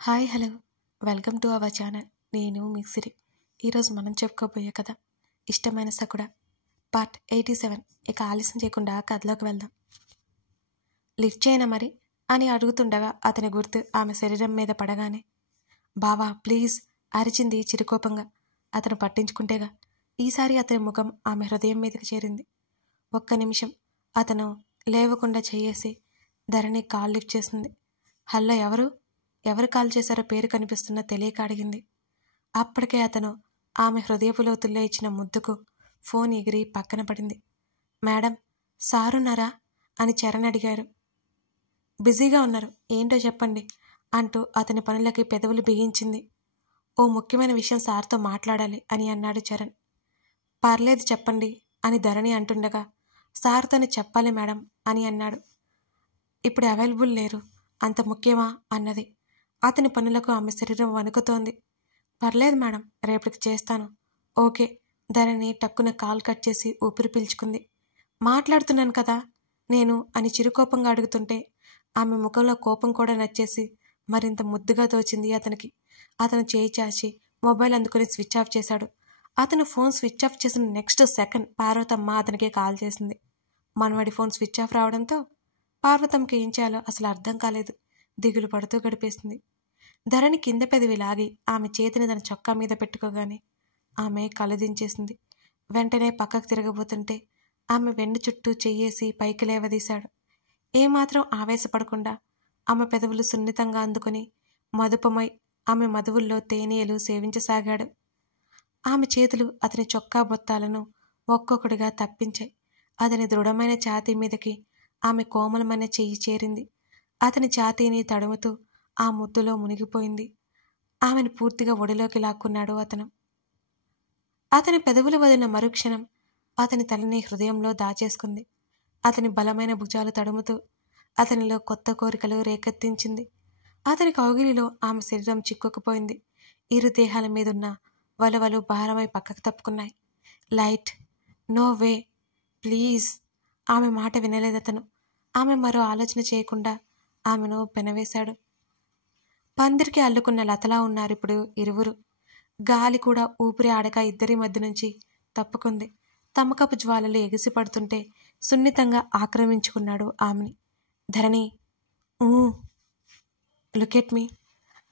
Hi hello welcome to our channel. నేను మీ సిరి. ఈరోజు మనం చెప్పుకోబోయే కథ ఇష్టమైన సకుడ పార్ట్ 87. ఇక ఆలస్యం చేయకుండా కథలోకి వెళ్దాం. లిఫ్ట్ చేయనా మరి అని అడుగుతుండగా అతని గుర్తు ఆమె శరీరం మీద పడగానే బావా ప్లీజ్ అరిచింది చిరుకోపంగా. అతను పట్టించుకుంటేగా. ఈసారి అతని ముఖం ఆమె హృదయం మీదకి చేరింది. ఒక్క నిమిషం అతను లేవకుండా చేయేసి ధరణి కాల్ లిఫ్ట్ చేసింది. హలో, ఎవరు కాల్ చేశారో పేరు కనిపిస్తున్నా తెలియక అడిగింది. అప్పటికే అతను ఆమె హృదయపు లోతుల్లో ఇచ్చిన ముద్దుకు ఫోన్ ఎగిరి పక్కన పడింది. మేడం, సారున్నారా అని చరణ్ అడిగారు. బిజీగా ఉన్నారు, ఏంటో చెప్పండి అంటూ అతని పనులకి పెదవులు బిగించింది. ఓ ముఖ్యమైన విషయం సార్తో మాట్లాడాలి అని అన్నాడు చరణ్. పర్లేదు చెప్పండి అని ధరణి అంటుండగా సార్తోనే చెప్పాలి మేడం అని అన్నాడు. ఇప్పుడు అవైలబుల్ లేరు, అంత ముఖ్యమా అన్నది. అతని పనులకు ఆమె శరీరం వణుకుతోంది. పర్లేదు మేడం, రేపటికి చేస్తాను. ఓకే. ధరణి టక్కున కాల్ కట్ చేసి ఊపిరి పీల్చుకుంది. మాట్లాడుతున్నాను కదా నేను అని చిరుకోపంగా అడుగుతుంటే ఆమె ముఖంలో కోపం కూడా నచ్చేసి మరింత ముద్దుగా తోచింది అతనికి. అతను చేయి చాచి మొబైల్ అందుకుని స్విచ్ ఆఫ్ చేశాడు. అతను ఫోన్ స్విచ్ ఆఫ్ చేసిన నెక్స్ట్ సెకండ్ పార్వతమ్మ అతనికి కాల్ చేసింది. మనవడి ఫోన్ స్విచ్ ఆఫ్ రావడంతో పార్వతమ్మకి ఏం చేయాలో అసలు అర్థం కాలేదు. దిగులు పడుతూ గడిపేసింది. ధరణి కింద పెదవి లాగి ఆమె చేతిని తన చొక్కా మీద పెట్టుకోగానే ఆమె కలదించేసింది. వెంటనే పక్కకు తిరగబోతుంటే ఆమె వెన్ను చుట్టూ చెయ్యేసి పైకి లేవదీశాడు. ఏమాత్రం ఆవేశపడకుండా ఆమె పెదవులు సున్నితంగా అందుకుని మదుపమై ఆమె మధువుల్లో తేనీయలు సేవించసాగాడు. ఆమె చేతులు అతని చొక్కా బొత్తాలను ఒక్కొక్కడిగా తప్పించాయి. అతని దృఢమైన ఛాతీ మీదకి ఆమె కోమలమైన చెయ్యి చేరింది. అతని ఛాతీని తడుముతూ ఆ ముద్దులో మునిగిపోయింది. ఆమెను పూర్తిగా ఒడిలోకి లాక్కున్నాడు అతను. అతని పెదవులు వదిలిన మరుక్షణం అతని తలని హృదయంలో దాచేసుకుంది. అతని బలమైన భుజాలు తడుముతూ అతనిలో కొత్త కోరికలు రేకెత్తించింది. అతని కౌగిలిలో ఆమె శరీరం చిక్కుకుపోయింది. ఇరు దేహాల మీదున్న వలవలు భారమై పక్కకు తప్పుకున్నాయి. Light, no way, please. ఆమె మాట వినలేదతను. ఆమె మరో ఆలోచన చేయకుండా ఆమెను పెనవేశాడు. పందిరికి అల్లుకున్న లతలా ఉన్నారిప్పుడు ఇరువురు. గాలి కూడా ఊపిరి ఆడక ఇద్దరి మధ్య నుంచి తప్పుకుంది. తమకపు జ్వాలలు ఎగిసి పడుతుంటే సున్నితంగా ఆక్రమించుకున్నాడు ఆమెని. ధరణి, లుకెట్ మీ.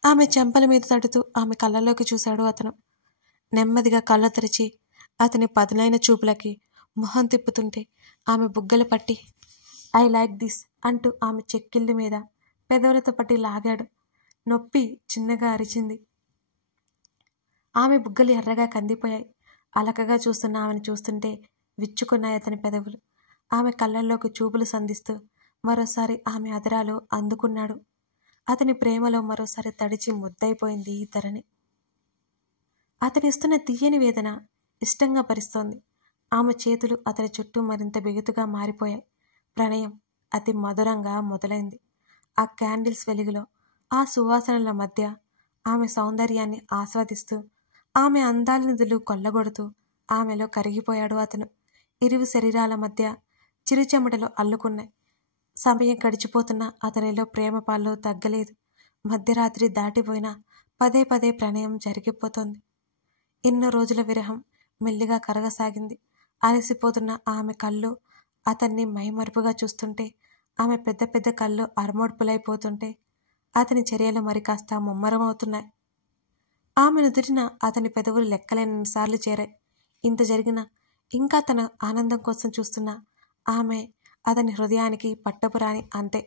ఆమె చెంపల మీద తడుతూ ఆమె కళ్ళలోకి చూశాడు అతను. నెమ్మదిగా కళ్ళు తెరిచి అతని పదునైన చూపులకి మొహం తిప్పుతుంటే ఆమె బుగ్గలు పట్టి ఐ లైక్ దిస్ అంటూ ఆమె చెక్కిళ్ళ మీద పెదవులతో పట్టి లాగాడు. నొప్పి చిన్నగా అరిచింది. ఆమె బుగ్గలు ఎర్రగా కందిపోయాయి. అలకగా చూస్తున్న ఆమెను చూస్తుంటే విచ్చుకున్నాయి అతని పెదవులు. ఆమె కళ్ళల్లోకి చూపులు సంధిస్తూ మరోసారి ఆమె అదరాలు అందుకున్నాడు. అతని ప్రేమలో మరోసారి తడిచి ముద్దైపోయింది ధరణి. అతనిస్తున్న తీయని వేదన ఇష్టంగా భరిస్తోంది. ఆమె చేతులు అతని చుట్టూ మరింత బిగుతుగా మారిపోయాయి. ప్రణయం అతి మధురంగా మొదలైంది. ఆ క్యాండిల్స్ వెలుగులో, ఆ సువాసనల మధ్య ఆమె సౌందర్యాన్ని ఆస్వాదిస్తూ ఆమె అందాల నిధులు కొల్లగొడుతూ ఆమెలో కరిగిపోయాడు అతను. ఇరువు శరీరాల మధ్య చిరుచెమటలు అల్లుకున్నాయి. సమయం గడిచిపోతున్నా అతనిలో ప్రేమ పాలు తగ్గలేదు. మధ్యరాత్రి దాటిపోయినా పదే పదే ప్రణయం జరిగిపోతోంది. ఎన్నో రోజుల విరహం మెల్లిగా కరగసాగింది. అలసిపోతున్న ఆమె కళ్ళు అతన్ని మైమరుపుగా చూస్తుంటే ఆమె పెద్ద పెద్ద కళ్ళు అరమోడ్పులైపోతుంటే అతని చర్యలు మరి కాస్త ముమ్మరమవుతున్నాయి. ఆమె నుదుటిన అతని పెదవులు లెక్కలేనిసార్లు చేరాయి. ఇంత జరిగినా ఇంకా తన ఆనందం కోసం చూస్తున్న ఆమె అతని హృదయానికి పట్టపురాని అంతే.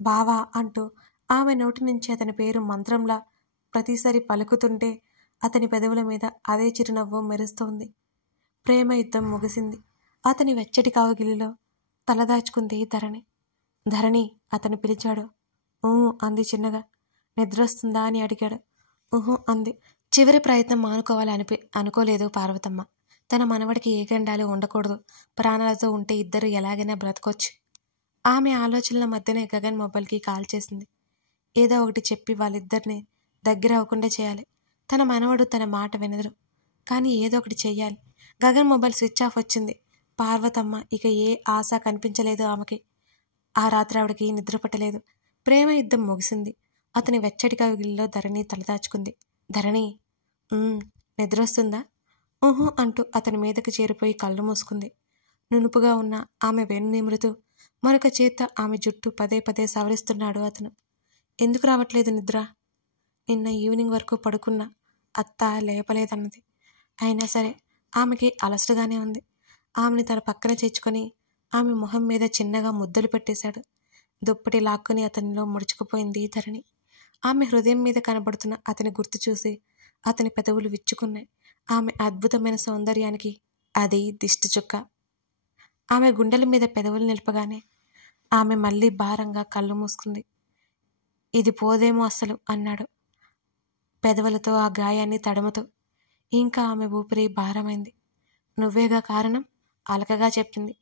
బావా అంటూ ఆమె నోటి నుంచి అతని పేరు మంత్రంలా ప్రతిసారి పలుకుతుంటే అతని పెదవుల మీద అదే చిరునవ్వు మెరుస్తోంది. ప్రేమ యుద్ధం ముగిసింది. అతని వెచ్చటి కౌగిలిలో తలదాచుకుంది ధరణి. ధరణి అతను పిలిచాడు. అంది చిన్నగా. నిద్రొస్తుందా అని అడిగాడు. అంది. చివరి ప్రయత్నం మానుకోవాలి అనుకోలేదు పార్వతమ్మ. తన మనవడికి ఏ గండాలు ఉండకూడదు. ప్రాణాలతో ఉంటే ఇద్దరు ఎలాగైనా బ్రతకొచ్చు. ఆమె ఆలోచనల మధ్యనే గగన్ మొబైల్కి కాల్ చేసింది. ఏదో ఒకటి చెప్పి వాళ్ళిద్దరిని దగ్గర అవ్వకుండా చేయాలి. తన మనవడు తన మాట వినదురు, కానీ ఏదో ఒకటి చెయ్యాలి. గగన్ మొబైల్ స్విచ్ ఆఫ్ వచ్చింది. పార్వతమ్మ ఇక ఏ ఆశ కనిపించలేదు ఆమెకి. ఆ రాత్రి ఆవిడకి నిద్ర పట్టలేదు. ప్రేమ యుద్ధం ముగిసింది. అతని వెచ్చటి కవిగిలిలో ధరణి తలదాచుకుంది. ధరణి, నిద్రొస్తుందా? ఊహు అంటూ అతని మీదకి చేరిపోయి కళ్ళు మూసుకుంది. నునుపుగా ఉన్న ఆమె వెన్ను నిమురుతూ మరొక చేత్త ఆమె జుట్టు పదే పదే సవరిస్తున్నాడు అతను. ఎందుకు రావట్లేదు నిద్ర? నిన్న ఈవినింగ్ వరకు పడుకున్నా, అత్త లేపలేదన్నది. అయినా సరే ఆమెకి అలసటగానే ఉంది. ఆమెని తన పక్కన చేర్చుకొని ఆమె మొహం మీద చిన్నగా ముద్దలు పెట్టేశాడు. దుప్పటి లాక్కొని అతనిలో ముడుచుకుపోయింది ధరణి. ఆమె హృదయం మీద కనబడుతున్న అతని గుర్తు చూసి అతని పెదవులు విచ్చుకున్నాయి. ఆమె అద్భుతమైన సౌందర్యానికి అది దిష్టి చుక్క. ఆమె గుండెల మీద పెదవులు నిలపగానే ఆమె మళ్ళీ భారంగా కళ్ళు మూసుకుంది. ఇది పోదేమో అస్సలు అన్నాడు పెదవులతో ఆ గాయాన్ని తడుముతూ. ఇంకా ఆమె ఊపిరి భారమైంది. నువ్వేగా కారణం, అలకగా చెప్పింది.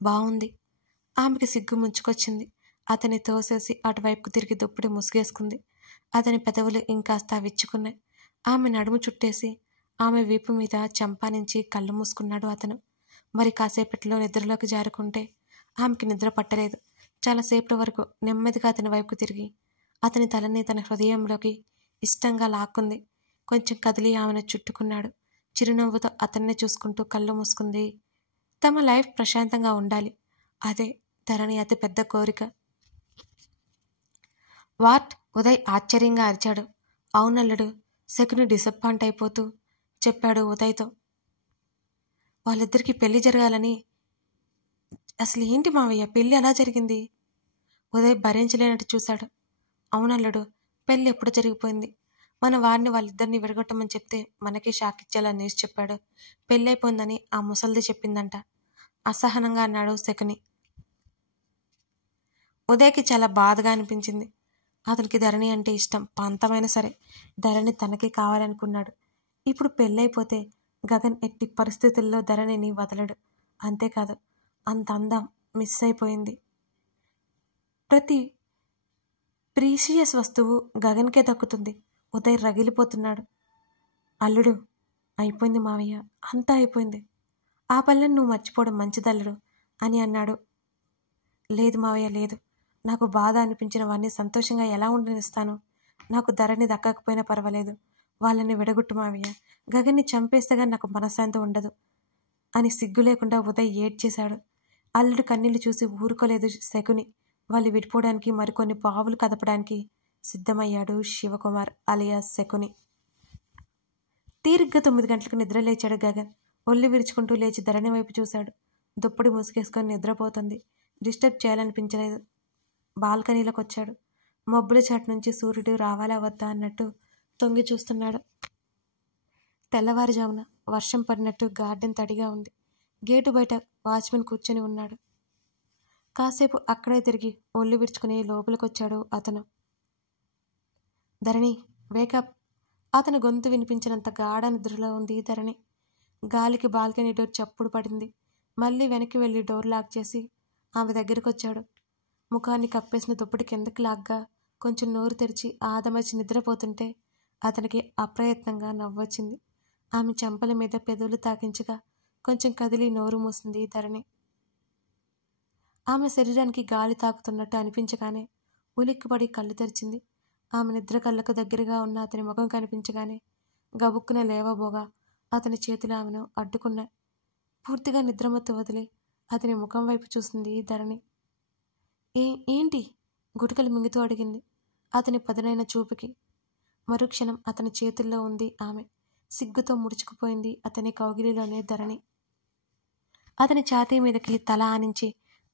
బావుంది. ఆమెకి సిగ్గు ముంచుకొచ్చింది. అతన్ని తోసేసి అటువైపుకు తిరిగి దుప్పటి ముసుగేసుకుంది. అతని పెదవులు ఇంకాస్త విచ్చుకున్నాయి. ఆమె నడుము చుట్టేసి ఆమె వీపు మీద చెంపానించి కళ్ళు మూసుకున్నాడు అతను. మరి కాసేపట్లో నిద్రలోకి జారుకుంటే ఆమెకి నిద్ర పట్టలేదు. చాలాసేపటి వరకు నెమ్మదిగా అతని వైపుకు తిరిగి అతని తలని తన హృదయంలోకి ఇష్టంగా లాక్కుంది. కొంచెం కదిలి ఆమెను చుట్టుకున్నాడు. చిరునవ్వుతో అతన్నే చూసుకుంటూ కళ్ళు మూసుకుంది. తమ లైఫ్ ప్రశాంతంగా ఉండాలి, అదే ధరణి అతి పెద్ద కోరిక. వాట్? ఉదయ్ ఆశ్చర్యంగా అరిచాడు. అవునల్లుడు, శకుని డిసప్పాయింట్ అయిపోతూ చెప్పాడు ఉదయ్తో. వాళ్ళిద్దరికీ పెళ్లి జరగాలని. అసలు ఏంటి మావయ్య, పెళ్లి ఎలా జరిగింది? ఉదయ్ భరించలేనట్టు చూశాడు. అవునల్లుడు, పెళ్లి ఎప్పుడు జరిగిపోయింది. మన వారిని వాళ్ళిద్దరిని విడగొట్టమని చెప్తే మనకే షాక్ ఇచ్చేలా న్యూస్ చెప్పాడు. పెళ్ళైపోయిందని ఆ ముసల్ది చెప్పిందంట అసహనంగా అన్నాడు శకుని. ఉదయ్కి చాలా బాధగా అనిపించింది. అతనికి ధరణి అంటే ఇష్టం, పంతమైనా సరే ధరణి తనకే కావాలనుకున్నాడు. ఇప్పుడు పెళ్ళైపోతే గగన్ ఎట్టి పరిస్థితుల్లో ధరణిని వదలడు. అంతేకాదు, అంత అందం మిస్ అయిపోయింది. ప్రతి ప్రీషియస్ వస్తువు గగన్కే దక్కుతుంది. ఉదయ్ రగిలిపోతున్నాడు. అల్లుడు, అయిపోయింది మావయ్య, అంతా అయిపోయింది. ఆ పల్లెని నువ్వు మర్చిపోవడం మంచిదల్లుడు అని అన్నాడు. లేదు మావయ్య, లేదు. నాకు బాధ అనిపించిన వాడిని సంతోషంగా ఎలా ఉండనిస్తాను? నాకు ధరణి దక్కకపోయినా పర్వాలేదు, వాళ్ళని విడగొట్టు మావయ్య. గగన్ని చంపేస్తేగా నాకు మనశ్శాంతి ఉండదు అని సిగ్గు లేకుండా ఉదయ్ ఏడ్చేశాడు. అల్లుడు కన్నీళ్లు చూసి ఊరుకోలేదు శకుని. వాళ్ళు విడిపోవడానికి మరికొన్ని పావులు కదపడానికి సిద్ధమయ్యాడు శివకుమార్ అలియాస్ శకుని. తీరిగ్గా 9 గంటలకు నిద్ర లేచాడు గగన్. ఒళ్ళు విరుచుకుంటూ లేచి ధరణి వైపు చూశాడు. దుప్పటి ముసుగేసుకొని నిద్రపోతుంది. డిస్టర్బ్ చేయాలనిపించలేదు. బాల్కనీలోకి వచ్చాడు. మబ్బుల చాటు నుంచి సూర్యుడు రావాలా వద్దా అన్నట్టు తొంగి చూస్తున్నాడు. తెల్లవారుజామున వర్షం పడినట్టు గార్డెన్ తడిగా ఉంది. గేటు బయట వాచ్మెన్ కూర్చొని ఉన్నాడు. కాసేపు అక్కడే తిరిగి ఒళ్ళు విరుచుకుని లోపలికొచ్చాడు అతను. ధరణి, వేకప్. అతని గొంతు వినిపించినంత గాఢ నిద్రలో ఉంది ధరణి. గాలికి బాల్కనీ డోర్ చప్పుడు పడింది. మళ్ళీ వెనక్కి వెళ్ళి డోర్ లాక్ చేసి ఆమె దగ్గరికి వచ్చాడు. ముఖాన్ని కప్పేసిన దుప్పటి కిందకి లాగ్గా కొంచెం నోరు తెరిచి ఆదమర్చి నిద్రపోతుంటే అతనికి అప్రయత్నంగా నవ్వొచ్చింది. ఆమె చెంపల మీద పెదవులు తాకించగా కొంచెం కదిలి నోరు మూసింది ధరణి. ఆమె శరీరానికి గాలి తాకుతున్నట్టు అనిపించగానే ఉలిక్కిపడి కళ్ళు తెరిచింది. ఆమె నిద్ర కళ్ళకు దగ్గరగా ఉన్న అతని ముఖం కనిపించగానే గబుక్కున లేవబోగా అతని చేతులు ఆమెను అడ్డుకున్నాయి. పూర్తిగా నిద్రమత్తు వదిలి అతని ముఖం వైపు చూసింది ధరణి. ఏంటి? గుటకలు మింగుతూ అడిగింది అతని పదునైన చూపుకి. మరుక్షణం అతని చేతుల్లో ఉంది ఆమె. సిగ్గుతో ముడుచుకుపోయింది అతని కౌగిలిలోనే ధరణి. అతని ఛాతీ మీదకి తల ఆనించి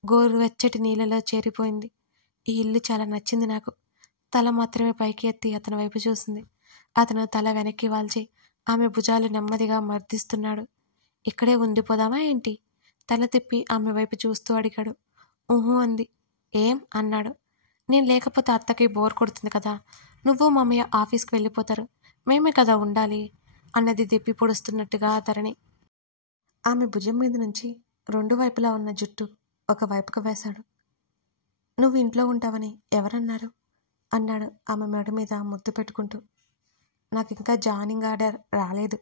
గోరువెచ్చటి నీళ్ళలో చేరిపోయింది. ఈ ఇల్లు చాలా నచ్చింది నాకు. తల మాత్రమే పైకి ఎత్తి అతని వైపు చూసింది. అతను తల వెనక్కి వాల్చి ఆమె భుజాలు నెమ్మదిగా మర్దిస్తున్నాడు. ఇక్కడే ఉండిపోదామా ఏంటి? తల తిప్పి ఆమె వైపు చూస్తూ అడిగాడు. ఊహు అంది. ఏం అన్నాడు. నేను లేకపోతే అత్తకి బోర్ కొడుతుంది కదా, నువ్వు మామయ్య ఆఫీస్కి వెళ్ళిపోతారు, మేమే కదా ఉండాలి అన్నది దెప్పి పొడుస్తున్నట్టుగా ధరణి. ఆమె భుజం మీద నుంచి 2 వైపులా ఉన్న జుట్టు ఒక వైపుకు వేశాడు. నువ్వు ఇంట్లో ఉంటావని ఎవరన్నారు అన్నాడు ఆమె మెడ మీద ముద్దు పెట్టుకుంటూ. నాకు ఇంకా జాయినింగ్ ఆర్డర్ రాలేదు,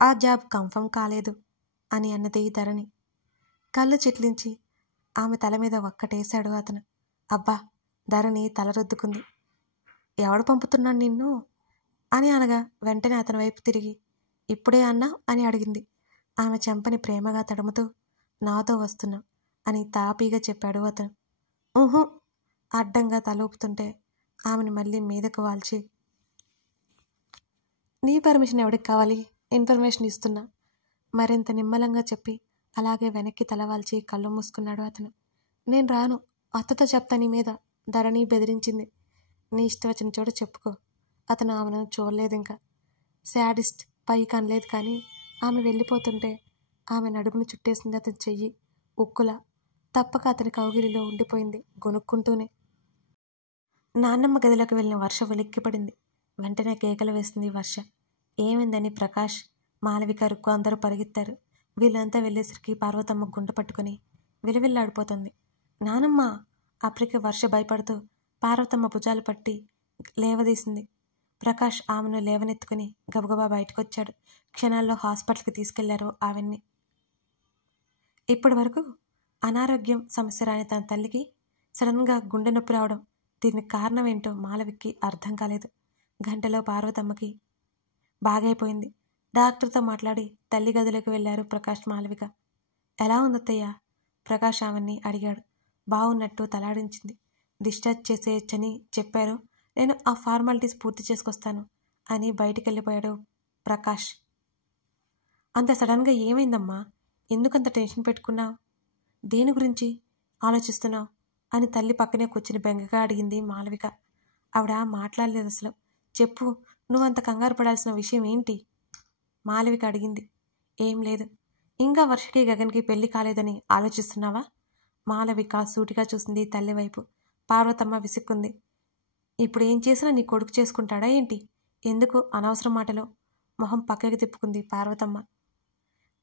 ఆ జాబ్ కన్ఫర్మ్ కాలేదు అని అన్నది ధరణి. కళ్ళు చిట్లించి ఆమె తల మీద ఒక్కటేశాడు అతను. అబ్బా! ధరణి తల రుద్దుకుంది. ఎవడు పంపుతున్నాడు నిన్ను అని అనగా వెంటనే అతని వైపు తిరిగి ఇప్పుడే అన్నావు అని అడిగింది. ఆమె చెంపని ప్రేమగా తడుముతూ నాతో వస్తున్నావు అని తాపీగా చెప్పాడు అతను. ఊహు అడ్డంగా తలూపుతుంటే ఆమెను మళ్ళీ మీదకు వాల్చి నీ పర్మిషన్ ఎవడికి కావాలి, ఇన్ఫర్మేషన్ ఇస్తున్నా మరింత నిమ్మలంగా చెప్పి అలాగే వెనక్కి తలవాల్చి కళ్ళు మూసుకున్నాడు అతను. నేను రాను, అత్తతో చెప్తా నీ మీద, ధరణి బెదిరించింది. నీ ఇష్టం వచ్చిన చోట చెప్పుకో. అతను ఆమెను చూడలేదు. ఇంకా శాడిస్ట్ పైకి అనలేదు, కానీ ఆమె వెళ్ళిపోతుంటే ఆమె నడుమును చుట్టేసింది అతని చెయ్యి. ఉక్కులా తప్పక అతని కౌగిలిలో ఉండిపోయింది గొనుక్కుంటూనే. నాన్నమ్మ గదిలోకి వెళ్ళిన వర్ష వెలిక్కిపడింది. వెంటనే కేకలు వేసింది వర్ష. ఏమైందని ప్రకాష్, మాలవిక, రుక్కు అందరూ పరిగెత్తారు. వీళ్ళంతా వెళ్ళేసరికి పార్వతమ్మ గుంట పట్టుకుని విలవిల్లాడిపోతుంది. నానమ్మ! అప్పటికే వర్ష భయపడుతూ పార్వతమ్మ భుజాలు పట్టి లేవదీసింది. ప్రకాష్ ఆమెను లేవనెత్తుకుని గబగబా బయటకొచ్చాడు. క్షణాల్లో హాస్పిటల్కి తీసుకెళ్లారు ఆవిడ్ని. ఇప్పటి వరకు అనారోగ్యం సమస్య రాని తన తల్లికి సడన్గా గుండె నొప్పి రావడం, దీనికి కారణం ఏంటో మాలవికి అర్థం కాలేదు. గంటలో పార్వతమ్మకి బాగైపోయింది. డాక్టర్తో మాట్లాడి తల్లి గదిలోకి వెళ్లారు ప్రకాష్, మాలవిక. ఎలా ఉందత్తయ్యా? ప్రకాష్ ఆమెని అడిగాడు. బాగున్నట్టు తలాడించింది. డిశ్చార్జ్ చేసేయచ్చని చెప్పారు. నేను ఆ ఫార్మాలిటీస్ పూర్తి చేసుకొస్తాను అని బయటికి వెళ్ళిపోయాడు ప్రకాష్. అంత సడన్గా ఏమైందమ్మా? ఎందుకంత టెన్షన్ పెట్టుకున్నావు? దేని గురించి ఆలోచిస్తున్నావు అని తల్లి పక్కనే కూర్చుని బెంగగా అడిగింది మాలవిక. ఆవిడ మాట్లాడలేదు అసలు. చెప్పు, నువ్వంత కంగారు పడాల్సిన విషయం ఏంటి? మాలవిక అడిగింది. ఏం లేదు. ఇంకా వర్షకి గగన్కి పెళ్లి కాలేదని ఆలోచిస్తున్నావా? మాలవిక సూటిగా చూసింది తల్లి వైపు. పార్వతమ్మ విసుక్కుంది. ఇప్పుడు ఏం చేసినా నీ కొడుకు చేసుకుంటాడా ఏంటి? ఎందుకు అనవసరం మాటలు? మొహం పక్కకి తిప్పుకుంది పార్వతమ్మ.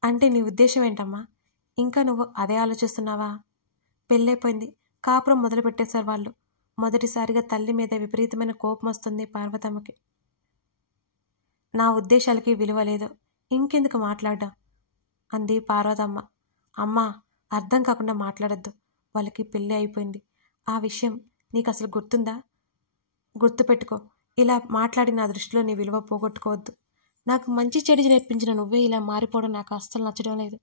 అంటే నీ ఉద్దేశం ఏంటమ్మా? ఇంకా నువ్వు అదే ఆలోచిస్తున్నావా? పెళ్ళైపోయింది, కాపురం మొదలు పెట్టేశారు వాళ్ళు. మొదటిసారిగా తల్లి మీద విపరీతమైన కోపం వస్తుంది పార్వతమ్మకి. నా ఉద్దేశాలకి విలువ లేదు, ఇంకెందుకు మాట్లాడ్డా అంది పార్వతమ్మ. అమ్మా, అర్థం కాకుండా మాట్లాడద్దు. వాళ్ళకి పెళ్ళి అయిపోయింది. ఆ విషయం నీకు అసలు గుర్తుందా? గుర్తుపెట్టుకో. ఇలా మాట్లాడి నా దృష్టిలో నీ విలువ పోగొట్టుకోవద్దు. నాకు మంచి చెడు నేర్పించిన నువ్వే ఇలా మారిపోవడం నాకు అస్సలు నచ్చడం లేదు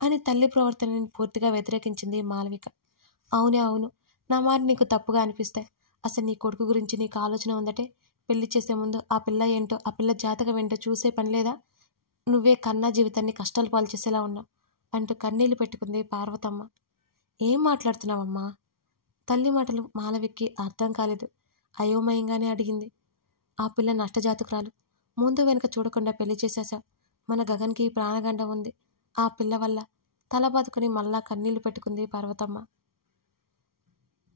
అని తల్లి ప్రవర్తనని పూర్తిగా వ్యతిరేకించింది మాలవిక. అవునే అవును, నా మాట నీకు తప్పుగా అనిపిస్తాయి. అసలు నీ కొడుకు గురించి నీకు ఆలోచన ఉందటే పెళ్లి చేసే ముందు ఆ పిల్ల ఏంటో, ఆ పిల్ల జాతకం ఏంటో చూసే పని లేదా? నువ్వే కన్నా జీవితాన్ని కష్టాలు పాలు చేసేలా ఉన్నావు అంటూ కన్నీళ్లు పెట్టుకుంది పార్వతమ్మ. ఏం మాట్లాడుతున్నావమ్మా? తల్లి మాటలు మాలవికి అర్థం కాలేదు. అయోమయంగానే అడిగింది. ఆ పిల్ల నష్టజాతకురాలు. ముందు వెనుక చూడకుండా పెళ్లి చేసేశావు. మన గగన్కి ప్రాణగండం ఉంది. ఆ పిల్ల వల్ల తల బాదుకుని మళ్ళా కన్నీళ్లు పెట్టుకుంది పార్వతమ్మ.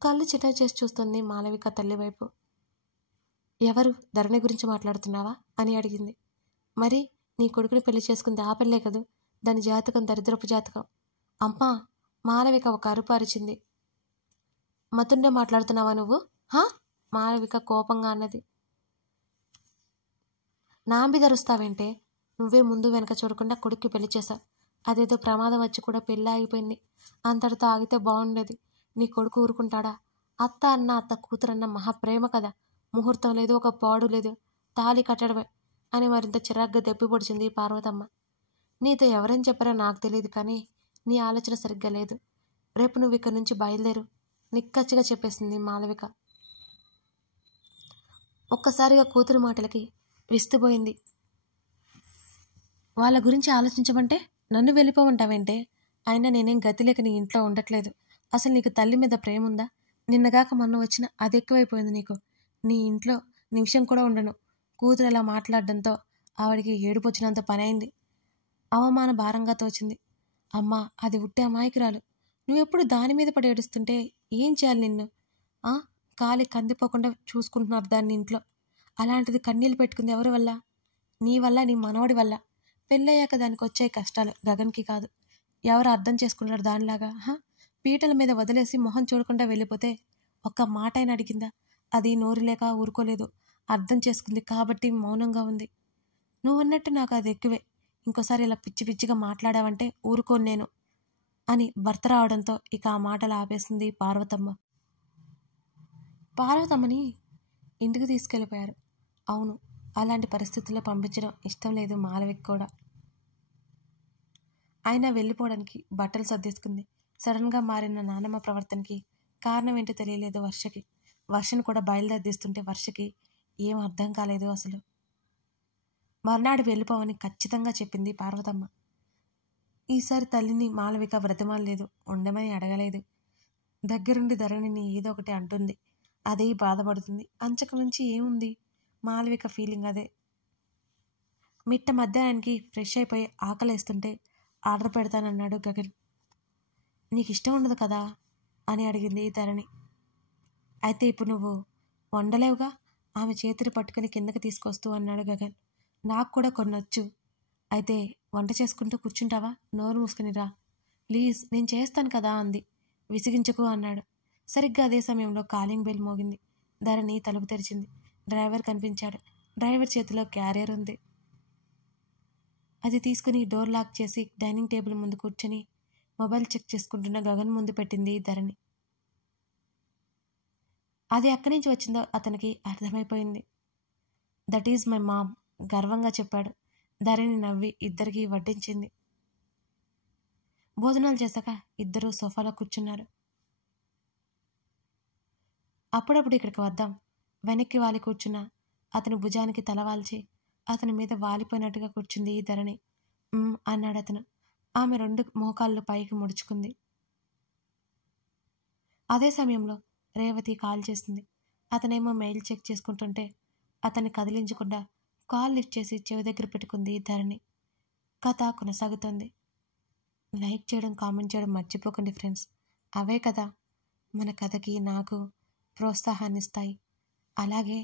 కళ్ళు చిన్న చేసి చూస్తుంది మాలవిక తల్లి వైపు. ఎవరు? ధరణి గురించి మాట్లాడుతున్నావా అని అడిగింది. మరి నీ కొడుకుని పెళ్లి చేసుకుంది ఆ పిల్లే కదూ. దాని జాతకం దరిద్రపు జాతకం. అమ్మా! మాలవిక ఒక అరుపు అరిచింది. మతుండే మాట్లాడుతున్నావా నువ్వు? హా? మాలవిక కోపంగా అన్నది. నాంబిదరుస్తావేంటే? నువ్వే ముందు వెనక చూడకుండా కొడుక్కి పెళ్లి చేశావు. అదేదో ప్రమాదం వచ్చి కూడా పెళ్ళి ఆగిపోయింది. అంతటితో ఆగితే బాగుండేది. నీ కొడుకు ఊరుకుంటాడా? అత్త అన్న అత్త కూతురన్న మహాప్రేమ కదా. ముహూర్తం లేదు, ఒక పాడు లేదు, తాళి కట్టడమే అని మరింత చిరాగ్గా దెప్పి పొడిచింది పార్వతమ్మ. నీతో ఎవరని చెప్పారో నాకు తెలియదు, కానీ నీ ఆలోచన సరిగ్గా లేదు. రేపు నువ్వు ఇక్కడి నుంచి బయలుదేరు, నిక్కచ్చిగా చెప్పేసింది మాలవిక. ఒక్కసారిగా కూతురు మాటలకి విస్తుపోయింది. వాళ్ళ గురించి ఆలోచించమంటే నన్ను వెళ్ళిపోమంటావేంటే? అయినా నేనేం గతి లేక నీ ఇంట్లో ఉండట్లేదు. అసలు నీకు తల్లి మీద ప్రేమ ఉందా? నిన్నగాక మొన్న వచ్చిన అది ఎక్కువైపోయింది నీకు. నీ ఇంట్లో నిమిషం కూడా ఉండను. కూతురు అలా మాట్లాడడంతో ఆవిడికి ఏడుపొచ్చినంత పని అయింది. అవమాన భారంగా తోచింది. అమ్మా, అది ఉట్టే అమాయకురాలు. నువ్వెప్పుడు దాని మీద పడి ఏడుస్తుంటే ఏం చేయాలి నిన్ను? కాలి కందిపోకుండా చూసుకుంటున్నారు దాన్ని ఇంట్లో. అలాంటిది కన్నీళ్ళు పెట్టుకుంది ఎవరి వల్ల? నీ వల్ల, నీ మనవడి వల్ల. పెళ్ళయ్యాక దానికి వచ్చే కష్టాలు గగన్కి కాదు. ఎవరు అర్థం చేసుకుంటారు దానిలాగా? పీటల మీద వదిలేసి మొహం చూడకుండా వెళ్ళిపోతే ఒక్క మాట అయినా అడిగిందా? అది నోరు లేక ఊరుకోలేదు. అర్థం చేసుకుంది కాబట్టి మౌనంగా ఉంది. నువ్వన్నట్టు నాకు అది ఎక్కువే. ఇంకోసారి ఇలా పిచ్చి పిచ్చిగా మాట్లాడావంటే ఊరుకోను నేను అని భర్త రావడంతో ఇక ఆ మాటలు ఆపేసింది పార్వతమ్మ. పార్వతమ్మని ఇంటికి తీసుకెళ్ళిపోయారు. అవును, అలాంటి పరిస్థితుల్లో పంపించడం ఇష్టం లేదు మాలవికి కూడా. అయినా వెళ్ళిపోవడానికి బట్టలు సర్దేసుకుంది. సడన్గా మారిన నానమ్మ ప్రవర్తనకి కారణం ఏంటో తెలియలేదు వర్షకి. వర్షను కూడా బయలుదేరిస్తుంటే వర్షకి ఏం అర్థం కాలేదు అసలు. మర్నాడు వెళ్ళిపోవని ఖచ్చితంగా చెప్పింది పార్వతమ్మ. ఈసారి తల్లిని మాలవిక బ్రతిమాలలేదు, ఉండమని అడగలేదు. దగ్గరుండి ధరణిని ఏదో ఒకటి అంటుంది, అదే బాధపడుతుంది. అంచకు నుంచి ఏముంది, మాలవిక ఫీలింగ్ అదే. మిట్ట మధ్యాహ్నానికి ఫ్రెష్ అయిపోయి ఆకలేస్తుంటే ఆర్డర్ పెడతానన్నాడు గగన్. నీకు ఇష్టం ఉండదు కదా అని అడిగింది ధరణి. అయితే ఇప్పుడు నువ్వు వండలేవుగా, ఆమె చేతిని పట్టుకుని కిందకి తీసుకొస్తూ అన్నాడు గగన్. నాకు కూడా కొన్నొచ్చు, అయితే వంట చేసుకుంటూ కూర్చుంటావా? నోరు మూసుకునిరా ప్లీజ్, నేను చేస్తాను కదా అంది. విసిగించుకు అన్నాడు. సరిగ్గా అదే సమయంలో కాలింగ్ బెల్ మోగింది. ధరణి తలుపు తెరిచింది. డ్రైవర్ కనిపించాడు. డ్రైవర్ చేతిలో క్యారియర్ ఉంది. అది తీసుకుని డోర్ లాక్ చేసి డైనింగ్ టేబుల్ ముందు కూర్చొని మొబైల్ చెక్ చేసుకుంటున్న గగన్ ముందు పెట్టింది ధరణి. అది ఎక్కడి నుంచి వచ్చిందో అతనికి అర్థమైపోయింది. దట్ ఈజ్ మై మామ్, గర్వంగా చెప్పాడు. ధరణి నవ్వి ఇద్దరికీ వడ్డించింది. భోజనాలు చేశాక ఇద్దరూ సోఫాలో కూర్చున్నారు. అప్పుడప్పుడు ఇక్కడికి వద్దాం. వెనక్కి వాలి కూర్చున్న అతని భుజానికి తలవాల్చి అతని మీద వాలిపోయినట్టుగా కూర్చుంది ధరణి. అన్నాడు అతను. ఆమె 2 మోకాళ్ళు పైకి ముడుచుకుంది. అదే సమయంలో రేవతి కాల్ చేసింది. అతనేమో మెయిల్ చెక్ చేసుకుంటుంటే అతన్ని కదిలించకుండా కాల్ లిఫ్ట్ చేసి చెవి దగ్గర పెట్టుకుంది ధరణి. కథ కొనసాగుతోంది. లైక్ చేయడం, కామెంట్ చేయడం మర్చిపోకండి ఫ్రెండ్స్. అవే కదా మన కథకి నాకు ప్రోత్సాహాన్ని ఇస్తాయి. అలాగే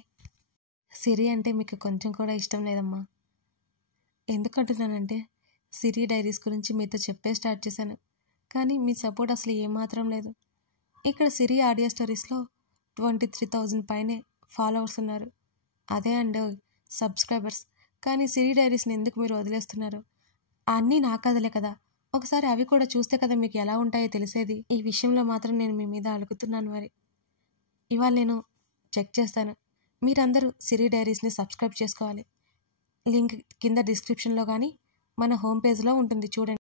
సిరి అంటే మీకు కొంచెం కూడా ఇష్టం లేదమ్మా. ఎందుకంటున్నానంటే సిరి డైరీస్ గురించి మీతో చెప్పే స్టార్ట్ చేశాను, కానీ మీ సపోర్ట్ అసలు ఏమాత్రం లేదు. ఇక్కడ సిరి ఆడియో స్టోరీస్లో 23,000 పైనే ఫాలోవర్స్ ఉన్నారు. అదే అండి సబ్స్క్రైబర్స్. కానీ సిరి డైరీస్ని ఎందుకు మీరు వదిలేస్తున్నారు? అన్నీ నా కథలే కదా, ఒకసారి అవి కూడా చూస్తే కదా మీకు ఎలా ఉంటాయో తెలిసేది. ఈ విషయంలో మాత్రం నేను మీ మీద అలుగుతున్నాను. మరి ఇవాళ నేను చెక్ చేస్తాను. మీరందరూ సిరి డైరీస్ని సబ్స్క్రైబ్ చేసుకోవాలి. లింక్ కింద డిస్క్రిప్షన్లో కానీ మన హోమ్ పేజ్లో ఉంటుంది, చూడండి.